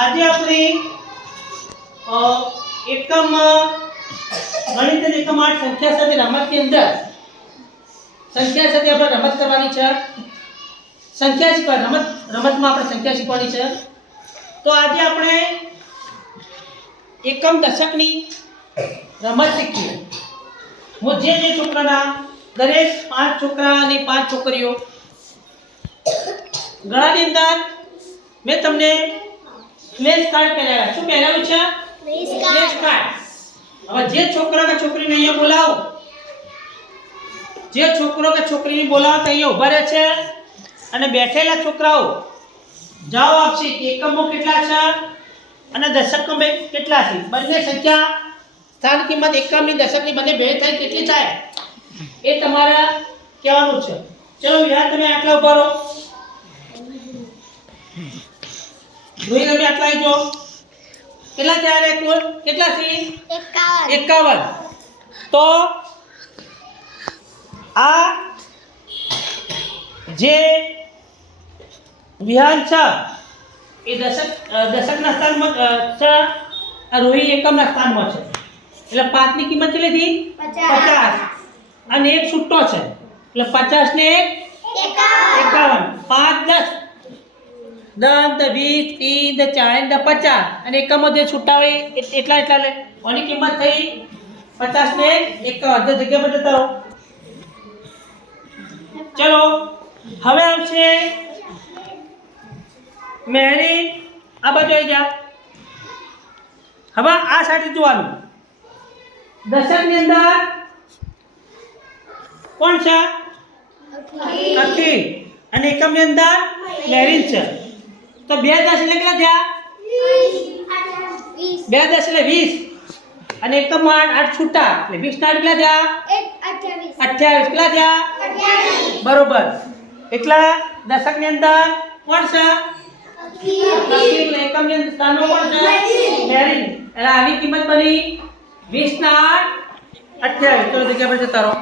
આજે આપણે એકમ ગણિત અને એકમ 8 સંખ્યા સાથે રમતની અંદર સંખ્યા સાથે આપણે રમત કરવાની છે. સંખ્યા શીખવાની રમતમાં આપણે સંખ્યા શીખવાની છે. તો આજે આપણે એકમ દશકની રમત શીખીએ. હું જે છોકરાના દરેક 5 છોકરા અને 5 છોકરીઓ ગણાની અંદર મેં તમને ફ્લેશ કાર્ડ પહેરાવ્યા. શું પહેરાવ્યું છે? Flash card. હવે જે છોકરા કે છોકરીને અહીંયા બોલાવો, જે છોકરો કે છોકરીને બોલાવો તો અહીંયા ઊભા રહે છે અને બેઠેલા છોકરાઓ જવાબ આપશે કે એકમો કેટલા છે અને દશકમાં કેટલા છે. બંને સંખ્યા સ્થાન કિંમત એકમની દશકની બંને ભેગી થાય કેટલી થાય એ તમારે કહેવાનું છે. ચલો યાર, તમે આટલા ઉભા રહો. રોહિત, તમે આટલા આવી જાઓ. કેટલા થયા રે કુલ? કેટલા છે? 51. તો આ જે વિહાન છે એ દશકના સ્થાનમાં છે. આ રોહિત એકમના સ્થાનમાં છે. એટલે 5 ની કિંમત કેટલી થઈ? 50. અને એક છૂટો છે એટલે 50 ને 51. 5 10 10 20 30 40 50 અને એકમો જે છૂટા હોય એટલા લે. આની કિંમત થઈ 50 ને 51. જગ્યા પર જતા રહો. ચલો હવે આવશે મેરી. આ બાજુ આવી જા. હવે આ સાઈડ જોવાનું. દશકની અંદર કોણ છે? અખિલ. અને એકમની અંદર મેરીન છે. તો 2 10 એટલે કેટલા થયા? 2 10 એટલે 20. અને એકમમાં 8 છૂટા એટલે 20 ના કેટલા થયા? 28. કેટલા થયા? બરોબર. એટલા દશકની અંદર કોણ છે? અખિલ. એકમની અંદર સ્થાનો કોણ છે? મેરીન. એટલે આની કિંમત બની 20 ના 8 28. ચલો જગ્યા પર જતા રહો.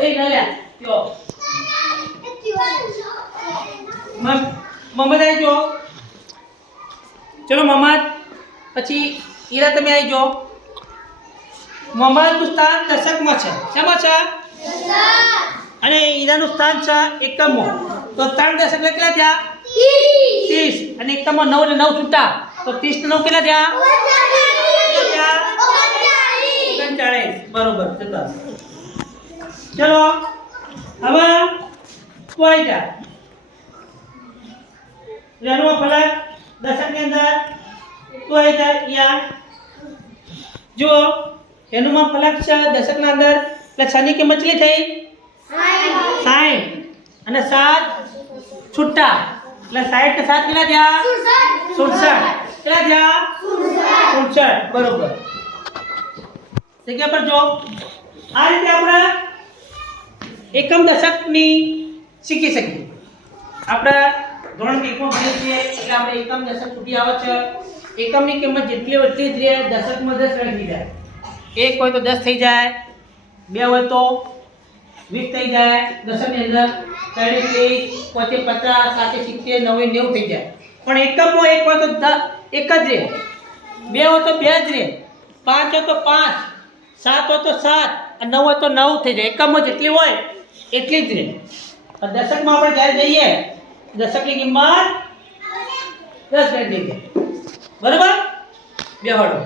એ ના લ્યા જો મમ્મદ આવી જો. ચલો મમ્મદ. પછી ઈરા, તમે આવી જો. મમ્મદનું સ્થાન દશકમાં છે. શેમાં છે? અને ઈરાનું સ્થાન છે એકમમાં. તો 3 દશક એટલે કેટલા થયા? 30. અને એકમમાં 9 ને 9 છૂટા તો 30 ને 9 કેટલા થયા? 39. બરોબર. જતા ચલો હવે કોઈ જા રેનો ફલક દશકની અંદર કોઈ જા યા જો એનું ફલક છે દશકના અંદર. એટલે 6 ની કિંમત કેટલી થઈ? 60. અને 7 છૂટા એટલે 60 ને 7 કેટલા થયા? 67. કેટલા થયા? 67. બરોબર. જગ્યા પર જો. આ રીતે આપણે એકમ દશકની શીખી શકીએ. આપણે ધોરણ 1 માં ભણીએ છીએ એટલે આપણે એકમ દશક છૂટી આવે છે. એકમની કિંમત જેટલી વધતી જ રહે, દશકમાં 10 રહી જાય. 1 હોય તો 10 થઈ જાય, 2 હોય તો 20 થઈ જાય. દશકની અંદર 30 50 50 70 90 90 થઈ જાય. પણ એકમમાં 1 હોય તો 1 જ રહે, 2 હોય તો 2 જ રહે, 5 હોય તો 5, 7 હોય તો 7 અને 9 હોય તો 9 થઈ જાય. એકમમાં જેટલી હોય એટલી જ રહે. દશકમાં આપણે જ્યારે જઈએ દશકની કિંમત 10 ગણી દઈએ. બરાબર? બેહાડો.